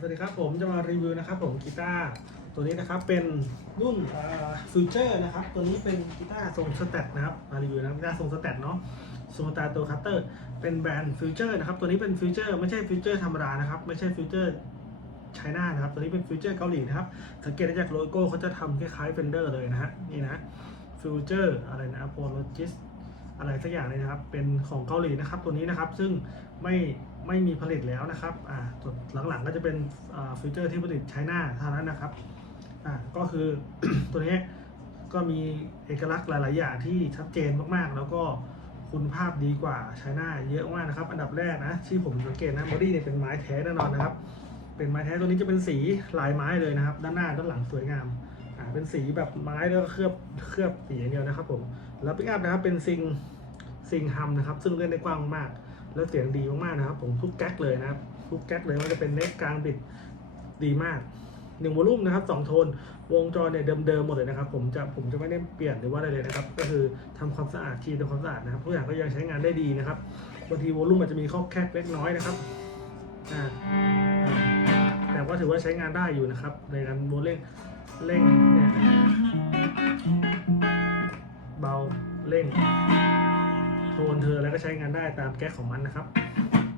สวัสดีครับผมจะมารีวิวนะครับผมกีตาร์ตัวนี้นะครับเป็นรุ่นฟิวเจอร์นะครับตัวนี้เป็นกีตาร์ทรงสแตทนะครับมารีวิวนะกีตาร์ทรงสแตทเนาะทรงตาตัวคัตเตอร์เป็นแบรนด์ฟิวเจอร์นะครับตัวนี้เป็นฟิวเจอร์ไม่ใช่ฟิวเจอร์ธรรมดานะครับไม่ใช่ฟิวเจอร์ไชน่านะครับตัวนี้เป็นฟิวเจอร์เกาหลีนะครับสังเกตได้จากโลโก้เขาจะทำคล้ายๆเฟนเดอร์เลยนะฮะนี่นะฟิวเจอร์อะไรนะโปรโลจิส อะไรสักอย่างเลยนะครับ เป็นของเกาหลีนะครับตัวนี้นะครับซึ่งไม่ไม่มีผลิตแล้วนะครับอ่าส่วนหลังๆก็จะเป็นอ่าฟีเจอร์ที่ผลิตใช้หน้าเท่านั้นนะครับอ่าก็คือตัวนี้ก็มีเอกลักษณ์หลาย ๆ อย่างที่ชัดเจนมากๆ แล้วก็คุณภาพดีกว่าใช้หน้าเยอะมากนะครับ อันดับแรกนะที่ผมสังเกตนะบอดี้เนี่ยเป็นไม้แท้แน่นอนนะครับ เป็นไม้แท้ตัวนี้จะเป็นสีลายไม้เลยนะครับ ด้านหน้าด้านหลังสวยงามอ่าเป็นสีแบบไม้แล้วก็เคลือบเคลือบสีอย่างเดียวนะครับผม แล้วปิกอัพนะครับเป็นซิงซิงฮัมนะครับ ซึ่งเล่นได้กว้างมาก แล้วเสียงดีมากๆนะครับ ผมทุกแก๊กเลยนะครับ ทุกแก๊กเลยว่าจะเป็นเน็กกลางบิดดีมากหนึ่งวอลุ่มนะครับสองโทน วงจรเนี่ยเดิมๆหมดเลยนะครับ ผมจะผมจะไม่ได้เปลี่ยนหรือว่าอะไรเลยนะครับ ก็คือทำความสะอาดทีมทำความสะอาดนะครับทุกอย่างก็ยังใช้งานได้ดีนะครับบางทีวอลุ่มอาจจะมีข้อแคกเล็กน้อยนะครับอ่าแต่ก็ถือว่าใช้งานได้อยู่นะครับ ในการโบเล่งเร่งเนี่ย เบาเร่งโทนเธอแล้วก็ใช้งานได้ตามแก๊กของมันนะครับ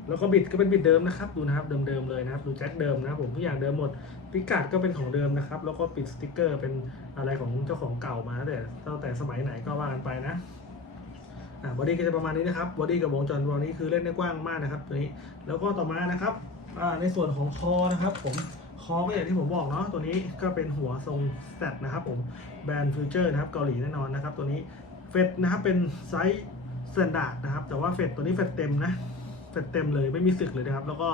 แล้วก็บิดก็เป็นบิดเดิมนะครับ ดูนะครับเดิมๆเลยนะครับ ดูแจ็คเดิมนะครับผมทุกอย่างเดิมหมดพิกัดก็เป็นของเดิมนะครับ แล้วก็ปิดสติกเกอร์เป็นอะไรของเจ้าของเก่ามาตั้งแต่ตั้งแต่สมัยไหนก็ว่ากันไปนะอ่าบอดี้ก็จะประมาณนี้นะครับบอดี้กับวงจรตัวนี้คือเล่นได้กว้างมากนะครับตัวนี้แล้วก็ต่อมานะครับอ่าในส่วนของคอนะครับผม อก็อย่างที่ผมบอกเนาะตัวนี้ก็เป็นหัวทรงแตทนะครับผมแบรนด์ฟิวเจอร์นะครับเกาหลีแน่นอนนะครับ ตัวนี้เฟดนะครับเป็นไซส์สแตนดาร์ดนะครับ แต่ว่าเฟดตัวนี้เฟดเต็มนะเฟดเต็มเลยไม่มีสึกเลยนะครับ แล้วก็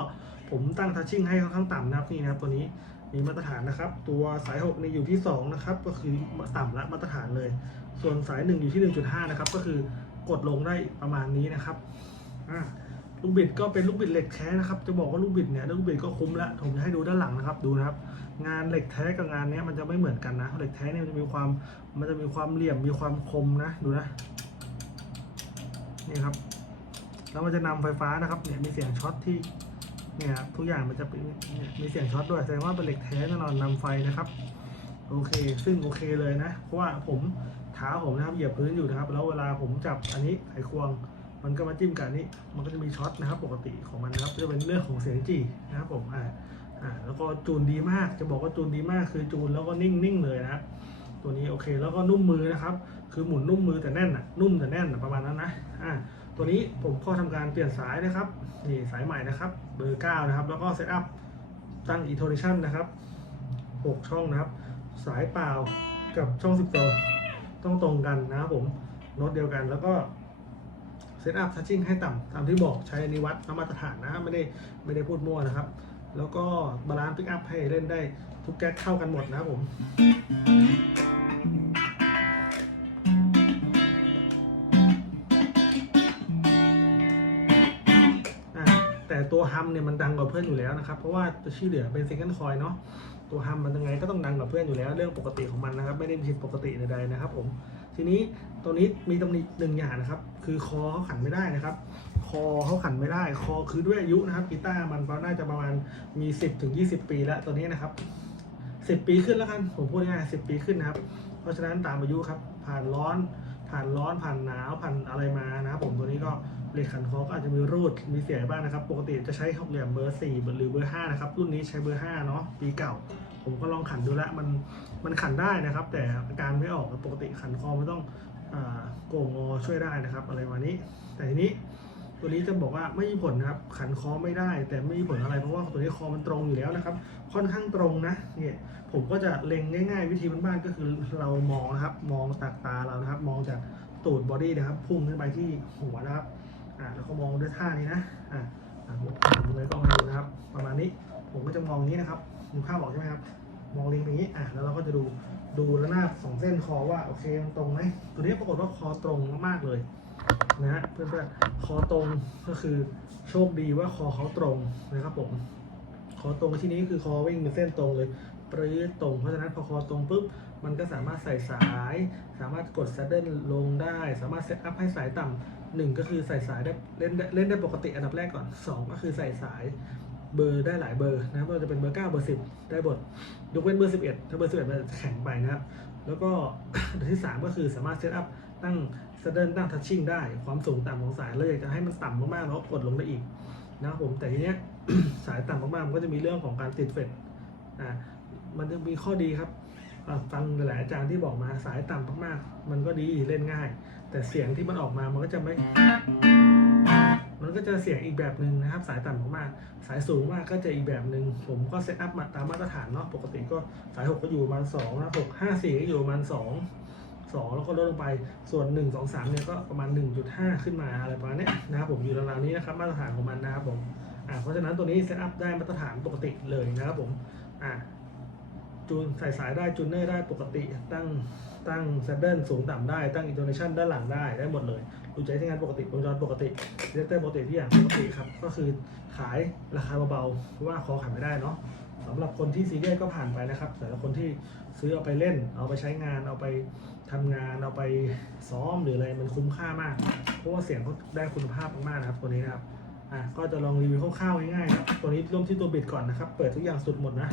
ผมตั้งทัชชิ่งให้ค่อนข้างต่ำนะครับนี่นะครับตัวนี้มีมาตรฐานนะครับ ตัวสาย6นี่อยู่ที่ 2 นะครับ ก็คือต่ำละมาตรฐานเลย ส่วนสาย 1 อยู่ที่ 1.5 นะครับ ก็คือกดลงได้ประมาณนี้นะครับอ่า ลูกบิดก็เป็นลูกบิดเหล็กแท้นะครับจะบอกว่าลูกบิดเนี่ยลูกบิดก็คุ้มละผมจะให้ดูด้านหลังนะครับดูนะครับ งานเหล็กแท้กับงานเนี้ยมันจะไม่เหมือนกันนะเหล็กแท้เนี่ยมันจะมีความมันจะมีความเหลี่ยมมีความคมนะดูนะนี่ครับแล้วมันจะนำไฟฟ้านะครับเนี่ยมีเสียงช็อตที่เนี่ยครับทุกอย่างมันจะเป็นมีเสียงช็อตด้วยแสดงว่าเป็นเหล็กแท้แน่นอนนำไฟนะครับโอเค ซึ่งโอเคเลยนะ เพราะว่าผมเท้าผมนะครับเหยียบพื้นอยู่นะครับ แล้วเวลาผมจับอันนี้ไขควง มันก็มาจิ้มกับอันนี้ มันก็จะมีช็อตนะครับ ปกติของมันนะครับจะเป็นเรื่องของเสียงจีนะครับผมอ่าอ่าแล้วก็จูนดีมากจะบอกว่าจูนดีมากคือจูนแล้วก็นิ่งนิ่งเลยนะครับตัวนี้โอเคแล้วก็นุ่มมือนะครับ คือหมุนนุ่มมือแต่แน่นอะนุ่มแต่แน่นอะประมาณนั้นนะอ่าตัวนี้ผมก็ทำการเปลี่ยนสายนะครับนี่สายใหม่นะครับเบอร์9นะครับแล้วก็เซตอัพตั้งอินโทนิชันนะครับ6ช่องนะครับ สายเปล่ากับช่อง12ต้องตรงกันนะครับผมโน้ตเดียวกันแล้วก็ เซตอัพทัชชิ่งให้ต่ำตามที่บอกใช้นิวัตน้ำมาตรฐานนะไม่ได้ไม่ได้พูดมั่วนะครับ แล้วก็บาลานซ์พิกอัพให้เล่นได้ทุกแก๊กเข้ากันหมดนะผมแต่ตัวฮัมเนี่ยมันดังกว่าเพื่อนอยู่แล้วนะครับ เพราะว่าตัวชื่อเหลือเป็นซิงเกิลคอยเนาะตัวฮัมมันยังไงก็ต้องดังกว่าเพื่อนอยู่แล้ว เรื่องปกติของมันนะครับ ไม่ได้ผิดปกติใดๆนะครับผม ทีนี้ตัวนี้มีตำหนิหนึ่งอย่างนะครับ คือคอเขาขันไม่ได้นะครับ คอเขาขันไม่ได้ คอคือด้วยอายุนะครับกีตาร์มันก็น่าจะประมาณมี 10 ถึง 20 ปีแล้วตัวนี้นะครับ 10 ปีขึ้นแล้วกันผมพูดง่ายๆ10 ปีขึ้นนะครับ เพราะฉะนั้นตามอายุครับ ผ่านร้อน ผ่านร้อนผ่านหนาวผ่านอะไรมานะครับผมตัวนี้ก็เหล็กขันคอก็อาจจะมีรูดมีเสียบ้างนะครับ ปกติจะใช้หกเหลี่ยมเบอร์4หรือเบอร์5นะครับรุ่นนี้ใช้เบอร์5เนาะปีเก่า ผมก็ลองขันดูแล้วมันมันขันได้นะครับ แต่อาการไม่ออกปกติขันคอมันต้องอโกงงอช่วยได้นะครับ อะไรมานี้ แต่ทีนี้ตัวนี้จะบอกว่าไม่มีผลนะครับ ขันคอไม่ได้ แต่ไม่มีผลอะไรเพราะว่าตัวนี้คอมันตรงอยู่แล้วนะครับ ค่อนข้างตรงนะเนี่ยผมก็จะเล็งง่าย ๆ วิธีบ้านๆก็คือเรามองนะครับ มองจากตาเรานะครับ มองจากตูดบอดี้นะครับพุ่งขึ้นไปที่หัวนะครับอ่าแล้วก็มองด้วยท่านี้นะอ่าอ่าผมเลยกล้องดูนะครับ ประมาณนี้ผมก็จะมองนี้นะครับ ดูภาพออกใช่ไหมครับ มองเล็งไปอย่างนี้อ่าแล้วเราก็จะดูดูระนาบสองเส้นคอว่าโอเคมันตรงไหมตัวนี้ปรากฏว่าคอตรงมากๆเลยนะฮะเพื่อนๆคอตรงก็คือโชคดีว่าคอเขาตรงนะครับผมคอตรงที่นี้คือคอวิ่งเป็นเส้นตรงเลยปรื้ตรงเพราะฉะนั้นพอคอตรงปุ๊บมันก็สามารถใส่สาย สามารถกด saddle ลงได้ สามารถเซตอัพให้สายต่ำหนึ่งก็คือใส่สายได้เล่นได้เล่นได้ปกติอันดับแรกก่อนสองก็คือใส่สาย เบอร์ได้หลายเบอร์นะครับไม่ว่าจะเป็นเบอร์เก้าเบอร์สิบได้หมดยกเว้นเบอร์สิบเอ็ดถ้าเบอร์สิบเอ็ดมันจะแข็งไปนะครับ แล้วก็ที่สามก็คือสามารถเซตอัพตั้งสเดิลตั้งทัชชิ่งได้ความสูงต่ำของสายเราอยากจะให้มันต่ำมากๆแล้วกดลงได้อีกนะครับผมแต่ทีเนี้ยสายต่ำมากๆมันก็จะมีเรื่องของการติดเฟดอ่ามันจะมีข้อดีครับฟังหลายอาจารย์ที่บอกมาสายต่ำมากๆ มันก็ดีเล่นง่าย แต่เสียงที่มันออกมามันก็จะไม่ มันก็จะเสียงอีกแบบหนึ่งนะครับ สายต่ำมากๆสายสูงมากก็จะอีกแบบหนึ่งผมก็เซตอัพมาตามมาตรฐานเนาะปกติก็สายหกก็อยู่ประมาณสองนะหกห้าสี่ก็อยู่ประมาณสองสองแล้วก็ลดลงไปส่วนหนึ่งสองสามเนี่ยก็ประมาณหนึ่งจุดห้าขึ้นมาอะไรประมาณนี้นะครับผมอยู่ราวๆนี้นะครับมาตรฐานของมันนะครับผมอ่าเพราะฉะนั้นตัวนี้เซตอัพได้มาตรฐานปกติเลยนะครับผมอ่าจูนใส่สายได้จูนเนอร์ได้ปกติตั้ง ตั้งแซดเดิลสูงต่ำได้ ตั้งอินโทเนชันด้านหลังได้ ได้หมดเลยดูใจใช้งานปกติวงจรปกติเรเตอร์ปกติทุกอย่างปกติครับ ก็คือขายราคาเบาๆเพราะว่าคอขายไม่ได้เนาะสำหรับคนที่ซีเรียสก็ผ่านไปนะครับ แต่ละคนที่ซื้อเอาไปเล่น เอาไปใช้งาน เอาไปทำงาน เอาไปซ้อมหรืออะไรมันคุ้มค่ามาก เพราะว่าเสียงเขาได้คุณภาพมากๆนะครับตัวนี้นะครับ อะก็จะลองรีวิวคร่าวๆง่ายๆนะตัวนี้เริ่มที่ตัวบิดก่อนนะครับ เปิดทุกอย่างสุดหมดนะ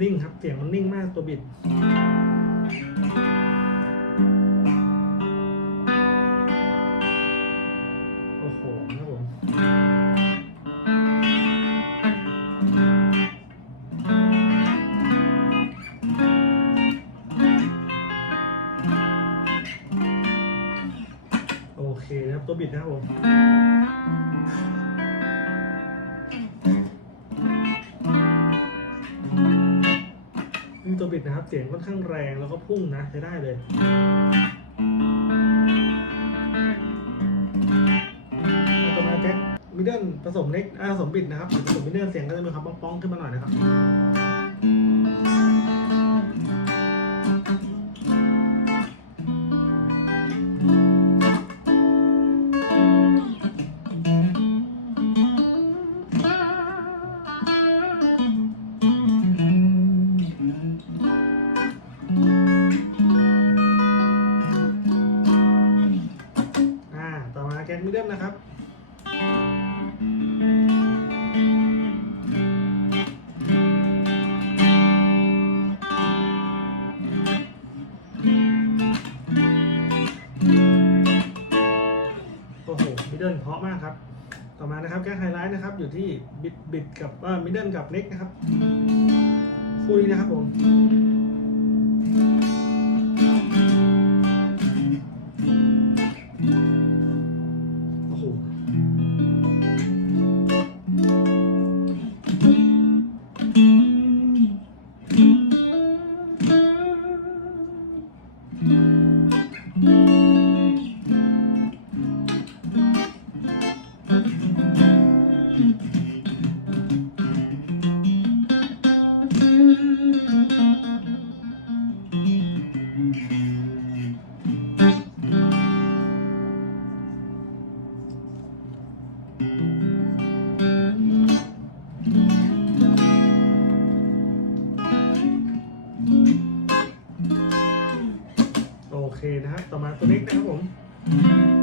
นิ่งครับเสียงมันนิ่งมากตัวบิดโอ้โหครับผมโอเคนะครับตัวบิดนะครับผม บิดนะครับ เสียงค่อนข้างแรงแล้วก็พุ่งนะใช้ได้เลย ต่อมาแจ็คมิดเดิลผสมเน็กผสมบิดนะครับผสมมิดเดิลเสียงก็จะมีความป้องๆขึ้นมาหน่อยนะครับ มิดเดิลนะครับโอ้โหมิดเดิลเพราะมากครับ ต่อมานะครับแก๊กไฮไลท์นะครับ อยู่ที่บิดบิดกับว่ามิดเดิลกับเน็กนะครับ คู่นี้นะครับผม เคนะ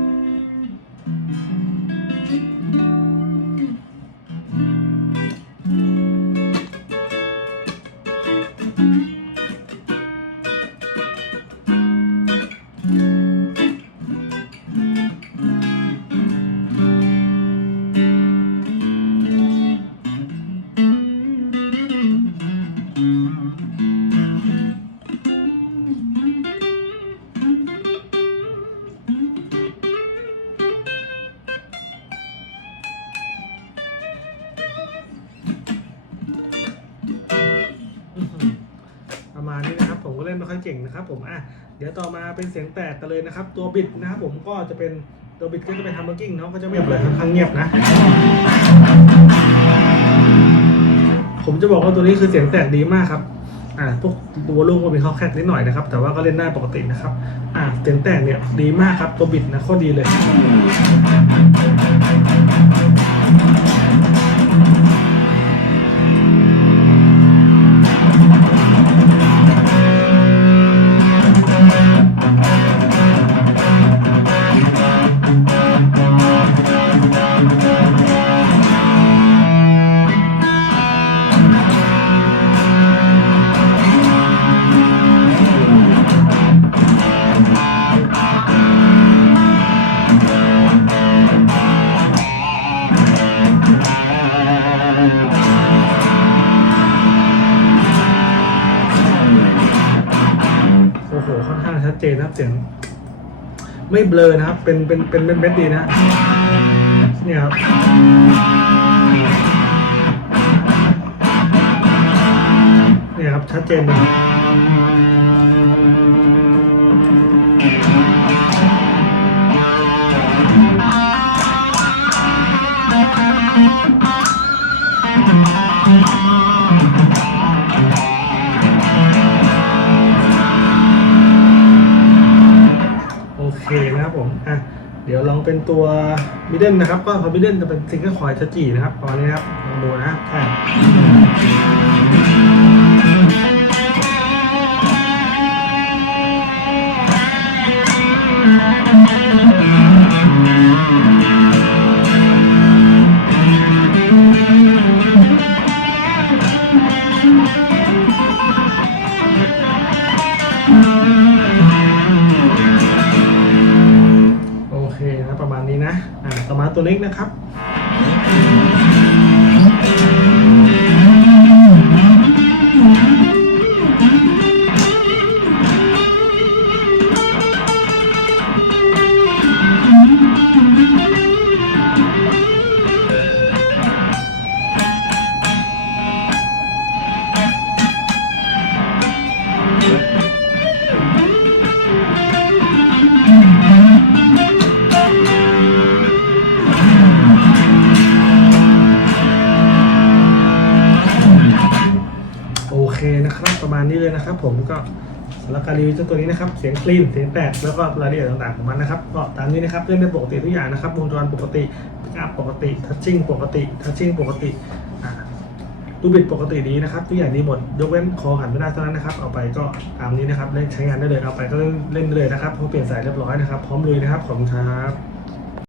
ประมาณนี้นะครับ ผมก็เล่นไม่ค่อยเก่งนะครับ ผมอะเดี๋ยวต่อมาเป็นเสียงแตกกันเลยนะครับ ตัวบิดนะครับผมก็จะเป็นตัวบิดก็จะเป็นฮัมเบอร์กิ้งเนาะก็จะเงียบเลยค่อนข้างเงียบนะ ผมจะบอกว่าตัวนี้คือเสียงแตกดีมากครับอ่าพวกตัวลูกมันมีข้อแคกนิดหน่อยนะครับ แต่ว่าก็เล่นได้ปกตินะครับ อ่าเสียงแตกเนี่ยดีมากครับตัวบิดนะโคตรดีเลย ไม่เบลอนะครับ เป็นเป็นเป็นเป็นเม็ดดีนะเนี่ยครับเนี่ยครับชัดเจนเลย นะครับผมอะเดี๋ยวลองเป็นตัวมิดเดิลนะครับ ก็พอมิดเดิลจะเป็นซิงเกิลคอยชัดจีนะครับประมาณนี้นะครับลองดูนะใช่ ตัวเล็กนะครับ โอเคนะครับ ประมาณนี้เลยนะครับ ผมก็สำหรับการรีวิวเจ้าตัวนี้นะครับ เสียงคลีนเสียงแตกแล้วก็รายละเอียดต่างๆของมันนะครับก็ตามนี้นะครับเล่นได้ปกติทุกอย่างนะครับวงจรปกติกอัพปกติทัชชิ่งปกติทัชชิ่งปกติอ่าดูบิดปกติดีนะครับทุกอย่างดีหมดยกเว้นคอหันไม่ได้เท่านั้นนะครับเอาไปก็ตามนี้นะครับเล่นใช้งานได้เลยเอาไปก็เล่นเล่นได้เลยนะครับพราะเปลี่ยนสายเรียบร้อยนะครับพร้อมลุยนะครับขอบคุณครับ